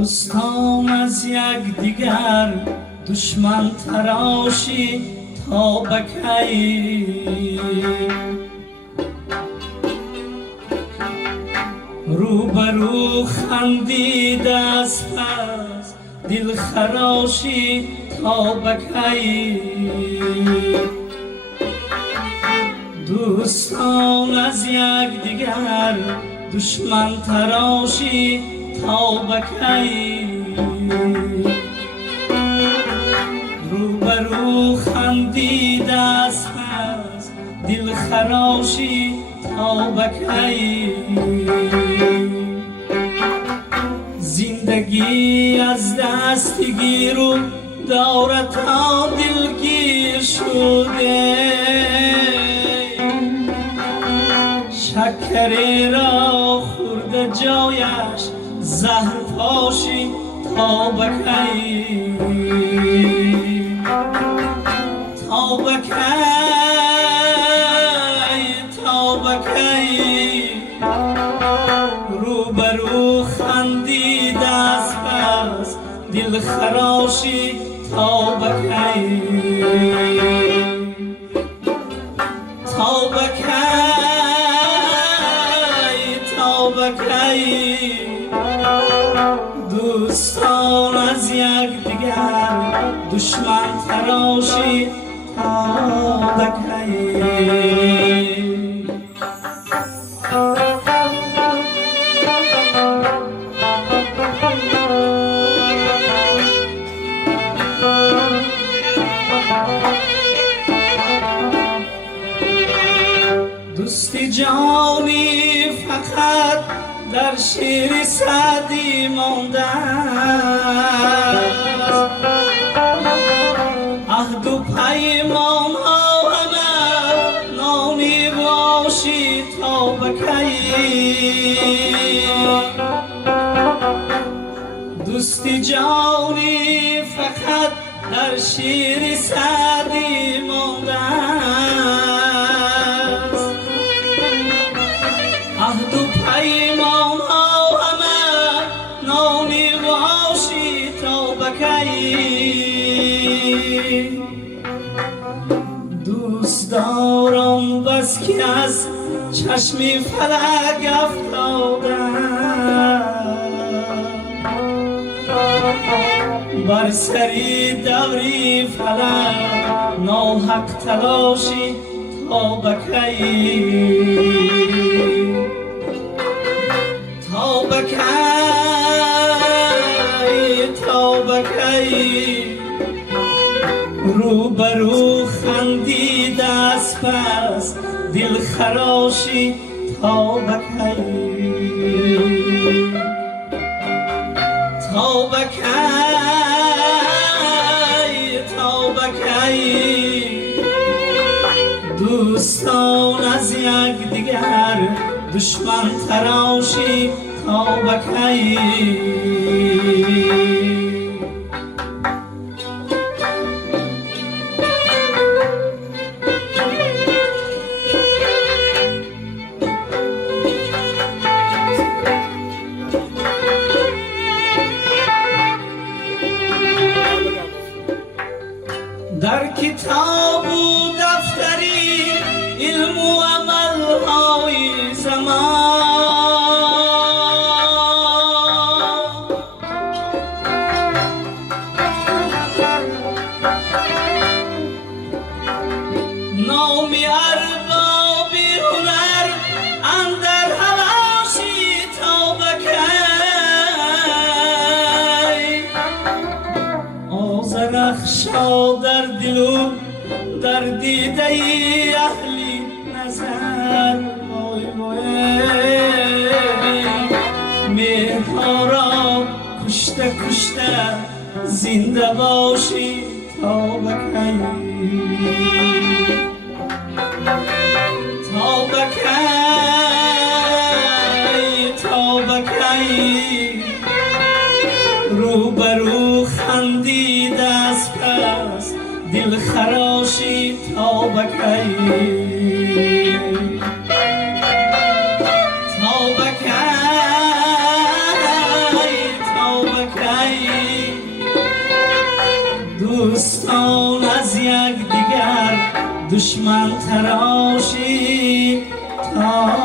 دوستان از یک دیگر دشمن تراشی تا بکی، روبرو خندیده از پس دل خراشی تا بکی. دوستان از یک دیگر دشمن تراشی تا بکی، روبرو خندیده از پس دل خراشی تا بکی. زندگی از دست گیرو دورت تا دلگیر شده، شکری را خورده جایش زهر پاشی تا بکی، تا بکی، تا بکی. روبرو خندیده از پس دل خراشی تا بکی، تا بکی، تا بکی. دوستان از یک دیگر دشمن تراشی تا بکی. دوستی جانی فقط در شعر سعدی مانده است، عهد و پیمان ها همه نامی باشی تا بکی. دوستی جانی فقط در شعر سعدی مانده است، عهد و پیمان ها همه نامی باشی تا بکی. دوست دارم بس که از چشمی فلک افتادم، بر سری دوری فلک ناحق تلاشی تا بکی، تا بکی، تا بکی. روبرو خندیده از پس دل خراشی تا بکی، تا بکی، تا بکی. دوستان از یک دیگر دشمن تراشی تا بکی. در کتاب و دفتری علم و عمل های زمان، نام ارباب هنر اندر حواشی تا بکی. آذرخشا در دل و در دیده اهلی نظر، مهرها را کشته کشته زنده باشی تا بکی، تا بکی، تا بکی. روبرو خندیده از پس دل خراشی تا بکی، تا بکی، تا بکی. دوستان از یک دیگر دشمن تراشی تا